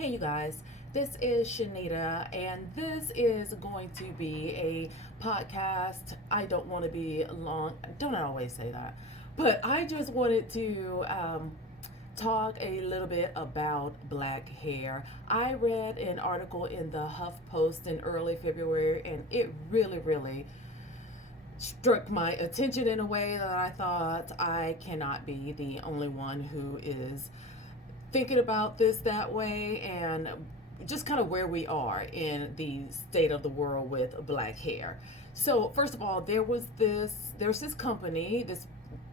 Hey, you guys, this is Shanita, and this is going to be a podcast. I don't want to be long, don't I always say that? But I just wanted to talk a little bit about black hair. I read an article in the Huff Post in early February, and it really struck my attention in a way that I thought I cannot be the only one who is thinking about this that way, and just kind of where we are in the state of the world with black hair. So first of all, there's this company, this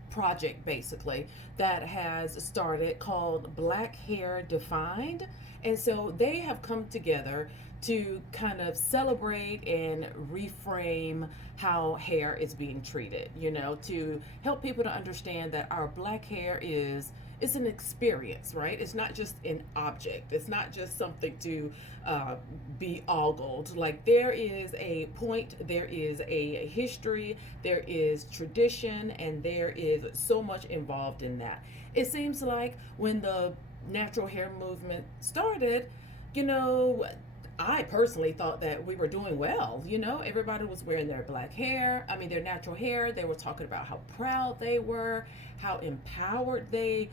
project basically, that has started called Black Hair Defined. And so they have come together to kind of celebrate and reframe how hair is being treated, to help people to understand that our black hair is it's an experience, right? It's not just an object. It's not just something to be ogled. Like there is a point, there is a history, there is tradition, and there is so much involved in that. It seems like when the natural hair movement started, you know, I personally thought that we were doing well. Everybody was wearing their black hair. I mean, their natural hair. They were talking about how proud they were, how empowered they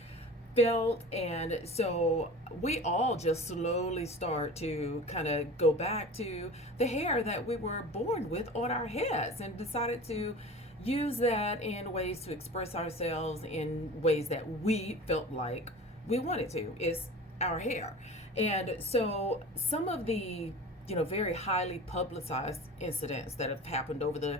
felt. And so we all just slowly start to kind of go back to the hair that we were born with on our heads and decided to use that in ways to express ourselves in ways that we felt like we wanted to. It's our hair. And so some of the, very highly publicized incidents that have happened over the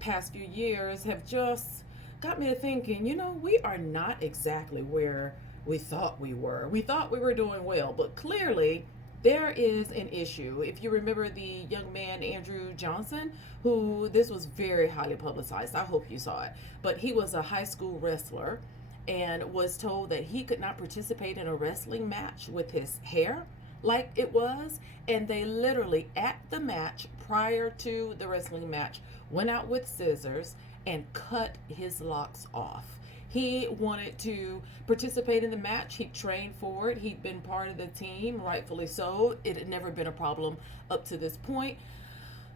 past few years have just got me to thinking, we are not exactly where we thought we were. We thought we were doing well, but clearly there is an issue. If you remember the young man, Andrew Johnson, who this was very highly publicized. I hope you saw it. But he was a high school wrestler and was told that he could not participate in a wrestling match with his hair like it was. And they literally, at the match, prior to the wrestling match, went out with scissors and cut his locks off. He wanted to participate in the match. He trained for it. He'd been part of the team, rightfully so. It had never been a problem up to this point.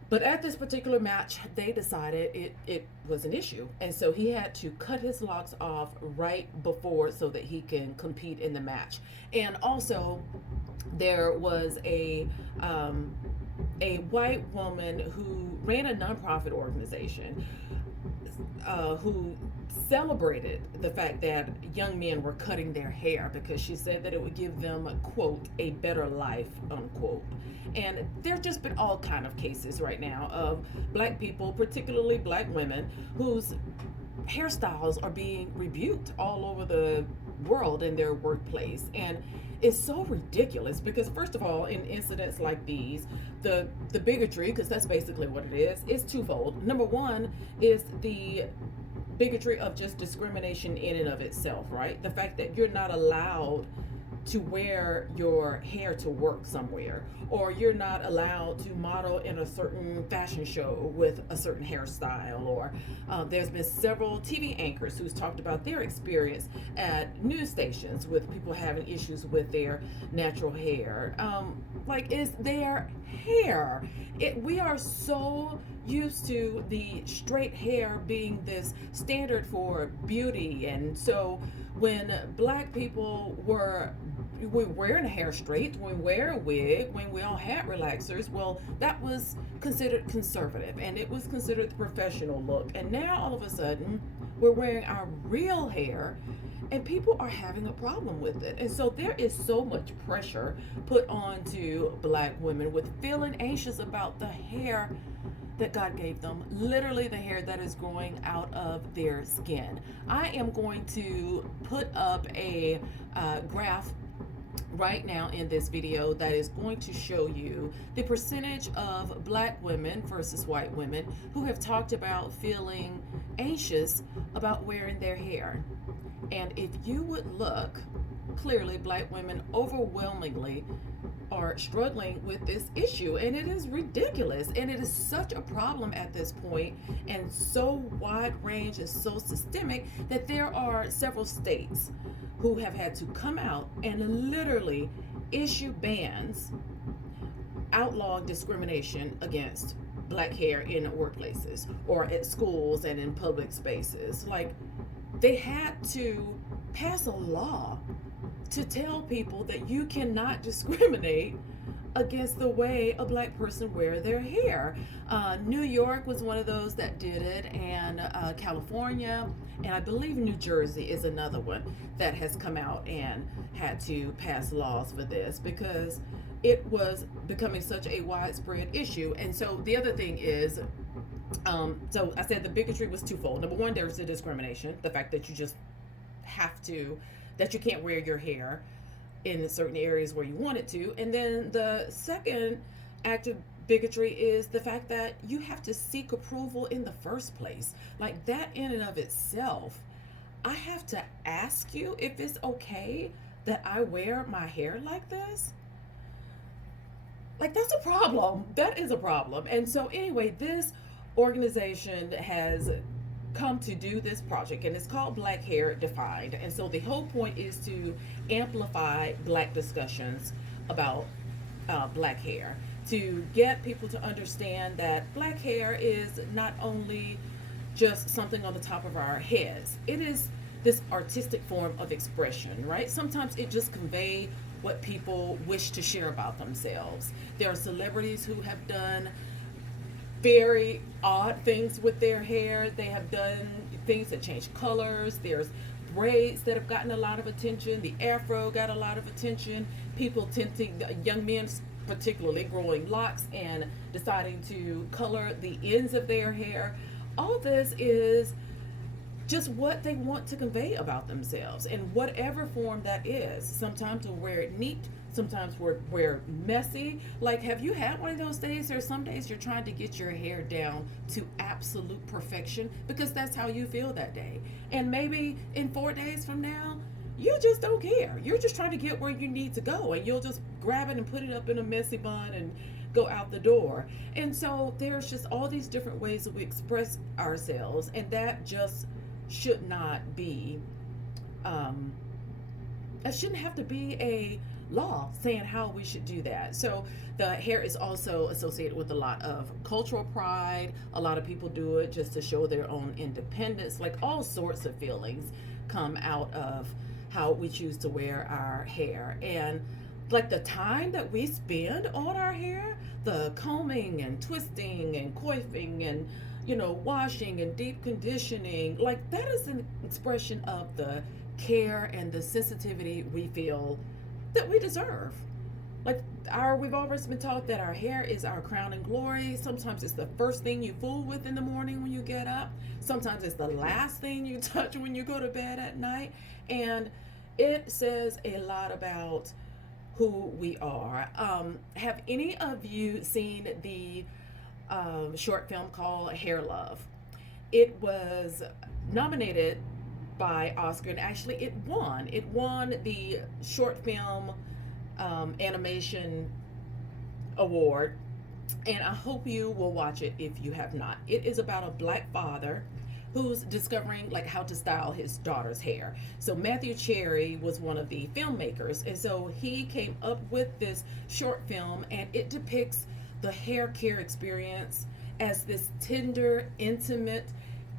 But at this particular match, they decided it was an issue. And so he had to cut his locks off right before so that he can compete in the match. And also, there was a white woman who ran a nonprofit organization who celebrated the fact that young men were cutting their hair because she said that it would give them, quote, a better life, unquote. And there have just been all kind of cases right now of black people, particularly black women, whose hairstyles are being rebuked all over the world in their workplace. And it's so ridiculous because, first of all, in incidents like these, the bigotry, because that's basically what it is twofold. Number one is the bigotry of just discrimination in and of itself, right? The fact that you're not allowed to wear your hair to work somewhere, or you're not allowed to model in a certain fashion show with a certain hairstyle, or there's been several TV anchors who's talked about their experience at news stations with people having issues with their natural hair. Like, is their hair. We are so used to the straight hair being this standard for beauty, and so when black people were wearing a hair straight, when we wear a wig, when we all had relaxers, well, that was considered conservative and it was considered the professional look. And now all of a sudden we're wearing our real hair and people are having a problem with it. And so there is so much pressure put onto black women with feeling anxious about the hair that God gave them, literally the hair that is growing out of their skin. I am going to put up a graph right now in this video that is going to show you the percentage of black women versus white women who have talked about feeling anxious about wearing their hair. And if you would look, clearly black women overwhelmingly are struggling with this issue, and it is ridiculous, and it is such a problem at this point and so wide range and so systemic that there are several states who have had to come out and literally issue bans outlawing discrimination against black hair in workplaces or at schools and in public spaces. Like, they had to pass a law to tell people that you cannot discriminate against the way a black person wear their hair. New York was one of those that did it, and California, and I believe New Jersey is another one that has come out and had to pass laws for this because it was becoming such a widespread issue. And so the other thing is, so I said the bigotry was twofold. Number one, there's the discrimination, the fact that you just have to, that you can't wear your hair in certain areas where you want it to. And then the second act of bigotry is the fact that you have to seek approval in the first place. Like, that in and of itself, I have to ask you if it's okay that I wear my hair like this. Like, that's a problem. That is a problem. And so anyway, this organization has come to do this project, and it's called Black Hair Defined. And so the whole point is to amplify black discussions about black hair, to get people to understand that black hair is not only just something on the top of our heads. It is this artistic form of expression, right? Sometimes it just conveys what people wish to share about themselves. There are celebrities who have done very odd things with their hair. They have done things that change colors. There's braids that have gotten a lot of attention. The afro got a lot of attention. People tinting, young men particularly, growing locks and deciding to color the ends of their hair. All this is just what they want to convey about themselves in whatever form that is. Sometimes we'll wear it neat, sometimes we're messy. Like, have you had one of those days? There are some days you're trying to get your hair down to absolute perfection because that's how you feel that day. And maybe in 4 days from now, you just don't care. You're just trying to get where you need to go, and you'll just grab it and put it up in a messy bun and go out the door. And so there's just all these different ways that we express ourselves, and that just should not be, that shouldn't have to be a law saying how we should do that. So the hair is also associated with a lot of cultural pride. A lot of people do it just to show their own independence. Like, all sorts of feelings come out of how we choose to wear our hair. And like, the time that we spend on our hair, the combing and twisting and coiffing and, you know, washing and deep conditioning, like, that is an expression of the care and the sensitivity we feel that we deserve. Like, we've always been taught that our hair is our crown and glory. Sometimes it's the first thing you fool with in the morning when you get up. Sometimes it's the last thing you touch when you go to bed at night. And it says a lot about who we are. Have any of you seen the short film called Hair Love? It was nominated by Oscar, and actually it won. It won the short film animation award, and I hope you will watch it if you have not. It is about a black father who's discovering like how to style his daughter's hair. So Matthew Cherry was one of the filmmakers, and so he came up with this short film, and it depicts the hair care experience as this tender, intimate,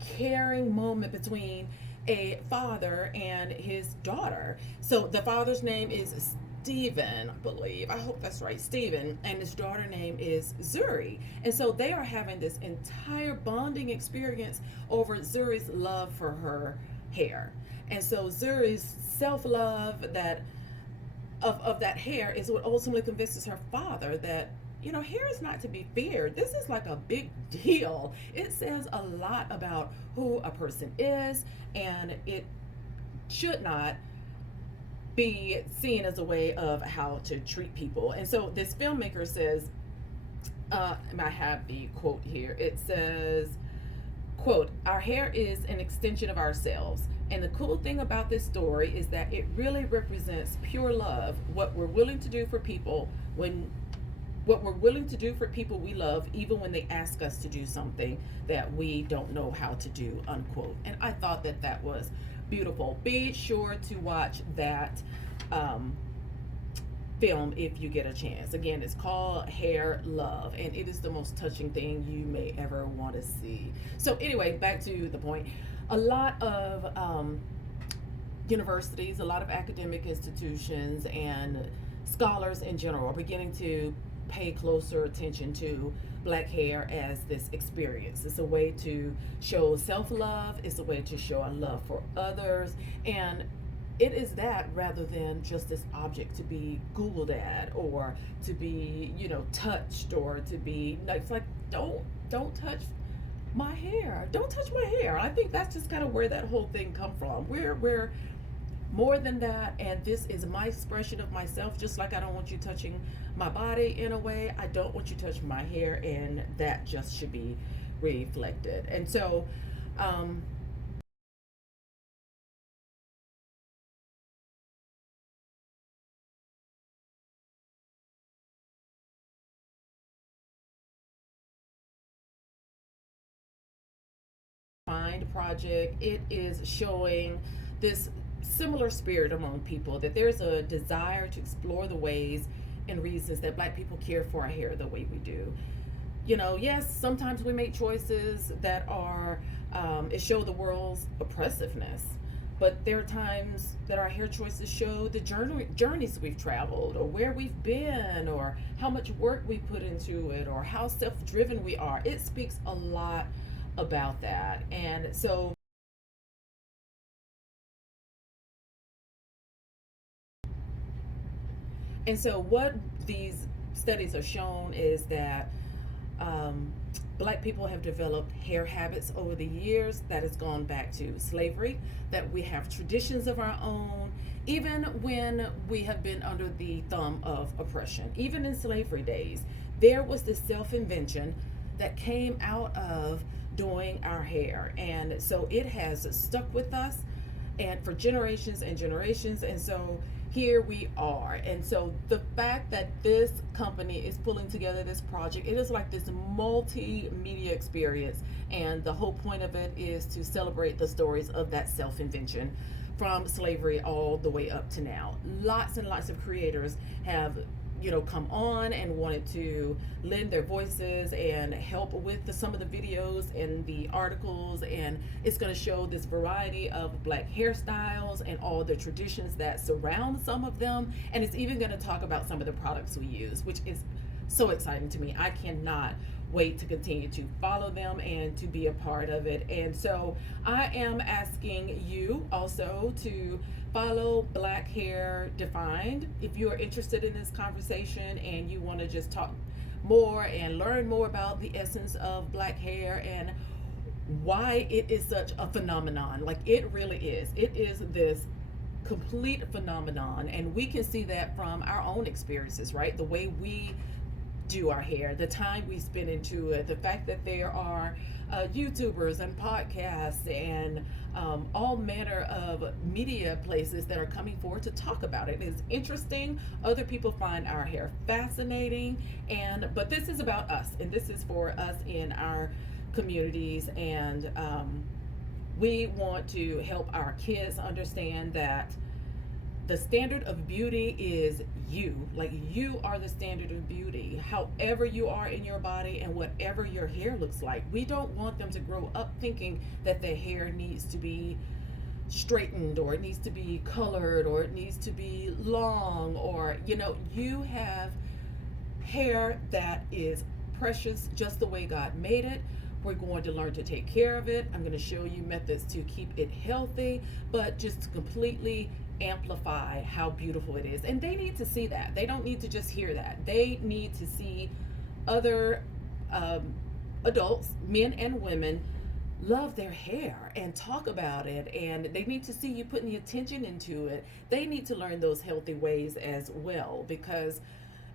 caring moment between a father and his daughter. So the father's name is Stephen, I believe. I hope that's right, Stephen, and his daughter's name is Zuri. And so they are having this entire bonding experience over Zuri's love for her hair. And so Zuri's self-love that of that hair is what ultimately convinces her father that, you know, hair is not to be feared. This is like a big deal. It says a lot about who a person is, and it should not be seen as a way of how to treat people. And so this filmmaker says, I have the quote here. It says, quote, "Our hair is an extension of ourselves. And the cool thing about this story is that it really represents pure love, what we're willing to do for people we love, even when they ask us to do something that we don't know how to do," unquote. And I thought that that was beautiful. Be sure to watch that film if you get a chance. Again, it's called Hair Love, and it is the most touching thing you may ever want to see. So, anyway, back to the point. A lot of universities, a lot of academic institutions, and scholars in general are beginning to pay closer attention to black hair as this experience. It's a way to show self love, it's a way to show a love for others, and it is that rather than just this object to be Googled at or to be, touched or to be, it's like, don't touch my hair. Don't touch my hair. I think that's just kind of where that whole thing come from. We're more than that, and this is my expression of myself. Just like I don't want you touching my body in a way, I don't want you touching my hair, and that just should be reflected. And so Find project, it is showing this similar spirit among people, that there's a desire to explore the ways and reasons that black people care for our hair the way we do. Yes, sometimes we make choices that are it show the world's oppressiveness, but there are times that our hair choices show the journeys we've traveled, or where we've been, or how much work we put into it, or how self-driven we are. It speaks a lot about that. And so what these studies have shown is that um, black people have developed hair habits over the years that has gone back to slavery, that we have traditions of our own, even when we have been under the thumb of oppression. Even in slavery days, there was this self invention that came out of doing our hair. And so it has stuck with us and for generations and generations. And so here we are. And so the fact that this company is pulling together this project, it is like this multimedia experience. And the whole point of it is to celebrate the stories of that self invention from slavery all the way up to now. Lots and lots of creators have come on and wanted to lend their voices and help with some of the videos and the articles, and it's going to show this variety of black hairstyles and all the traditions that surround some of them, and it's even going to talk about some of the products we use, which is so exciting to me. I cannot wait to continue to follow them and to be a part of it. And so I am asking you also to follow Black Hair Defined if you are interested in this conversation and you want to just talk more and learn more about the essence of black hair and why it is such a phenomenon. Like, it really is. It is this complete phenomenon, and we can see that from our own experiences, right? The way we do our hair, the time we spend into it, the fact that there are YouTubers and podcasts and all manner of media places that are coming forward to talk about it. It's interesting. Other people find our hair fascinating, but this is about us, and this is for us in our communities, and we want to help our kids understand that the standard of beauty is you. Like, you are the standard of beauty, however you are in your body and whatever your hair looks like. We don't want them to grow up thinking that their hair needs to be straightened, or it needs to be colored, or it needs to be long, or you have hair that is precious just the way God made it. We're going to learn to take care of it. I'm going to show you methods to keep it healthy, but just to completely amplify how beautiful it is. And they need to see that. They don't need to just hear that. They need to see other adults, men and women, love their hair and talk about it. And they need to see you putting the attention into it. They need to learn those healthy ways as well, because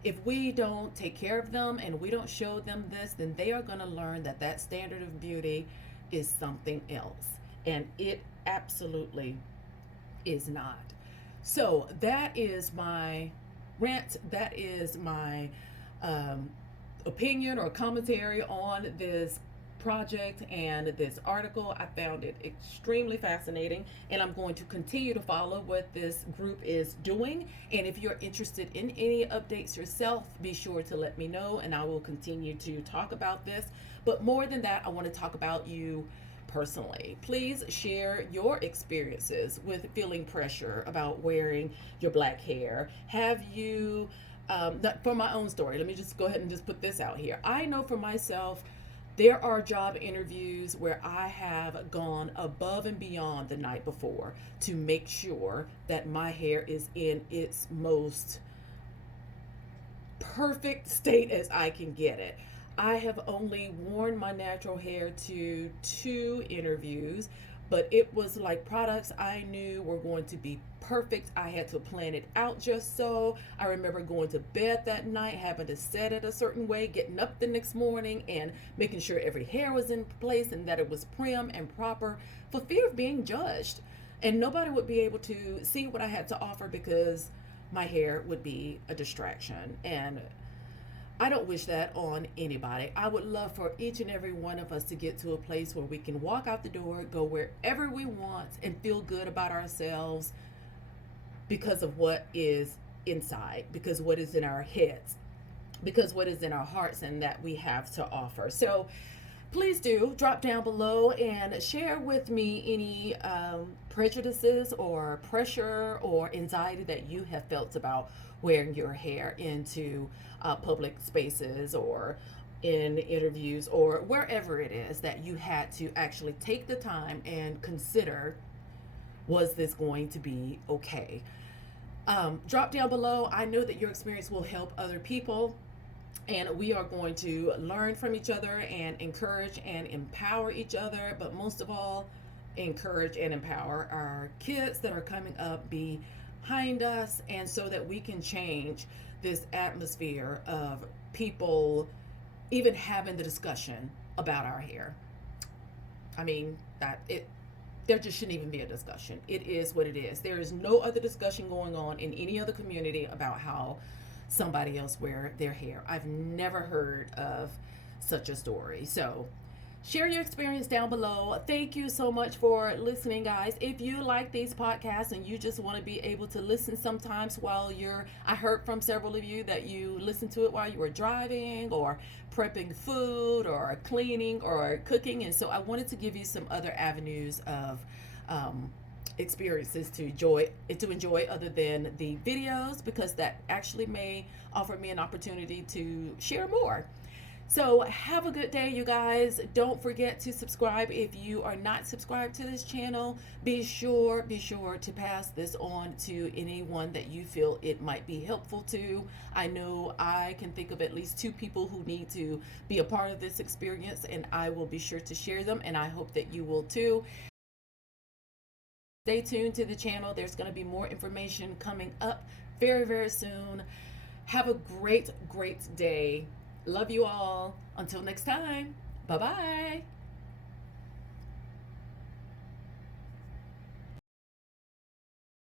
if we don't take care of them and we don't show them this, then they are going to learn that that standard of beauty is something else. And it absolutely is not. So that is my rant. That is my opinion or commentary on this project and this article. I found it extremely fascinating, and I'm going to continue to follow what this group is doing. And if you're interested in any updates yourself, be sure to let me know, and I will continue to talk about this. But more than that, I want to talk about you personally. Please share your experiences with feeling pressure about wearing your black hair. Have you, for my own story, let me just go ahead and just put this out here. I know for myself, there are job interviews where I have gone above and beyond the night before to make sure that my hair is in its most perfect state as I can get it. I have only worn my natural hair to 2 interviews, but it was like products I knew were going to be perfect. I had to plan it out just so. I remember going to bed that night, having to set it a certain way, getting up the next morning and making sure every hair was in place and that it was prim and proper for fear of being judged. And nobody would be able to see what I had to offer because my hair would be a distraction. And I don't wish that on anybody. I would love for each and every one of us to get to a place where we can walk out the door, go wherever we want, and feel good about ourselves because of what is inside, because what is in our heads, because what is in our hearts and that we have to offer. So please do drop down below and share with me any prejudices or pressure or anxiety that you have felt about wearing your hair into public spaces or in interviews or wherever it is that you had to actually take the time and consider, was this going to be okay? Drop down below. I know that your experience will help other people, and we are going to learn from each other and encourage and empower each other, but most of all, encourage and empower our kids that are coming up behind us, and so that we can change this atmosphere of people even having the discussion about our hair. I mean, there just shouldn't even be a discussion. It is what it is. There is no other discussion going on in any other community about how somebody else wear their hair. I've never heard of such a story. So share your experience down below. Thank you so much for listening, guys. If you like these podcasts and you just want to be able to listen sometimes while I heard from several of you that you listen to it while you were driving or prepping food or cleaning or cooking. And so I wanted to give you some other avenues of experiences to enjoy other than the videos, because that actually may offer me an opportunity to share more. So have a good day, you guys. Don't forget to subscribe if you are not subscribed to this channel. Be sure to pass this on to anyone that you feel it might be helpful to. I know I can think of at least 2 people who need to be a part of this experience, and I will be sure to share them, and I hope that you will too. Stay tuned to the channel. There's going to be more information coming up very, very soon. Have a great day. Love you all. Until next time. Bye-bye.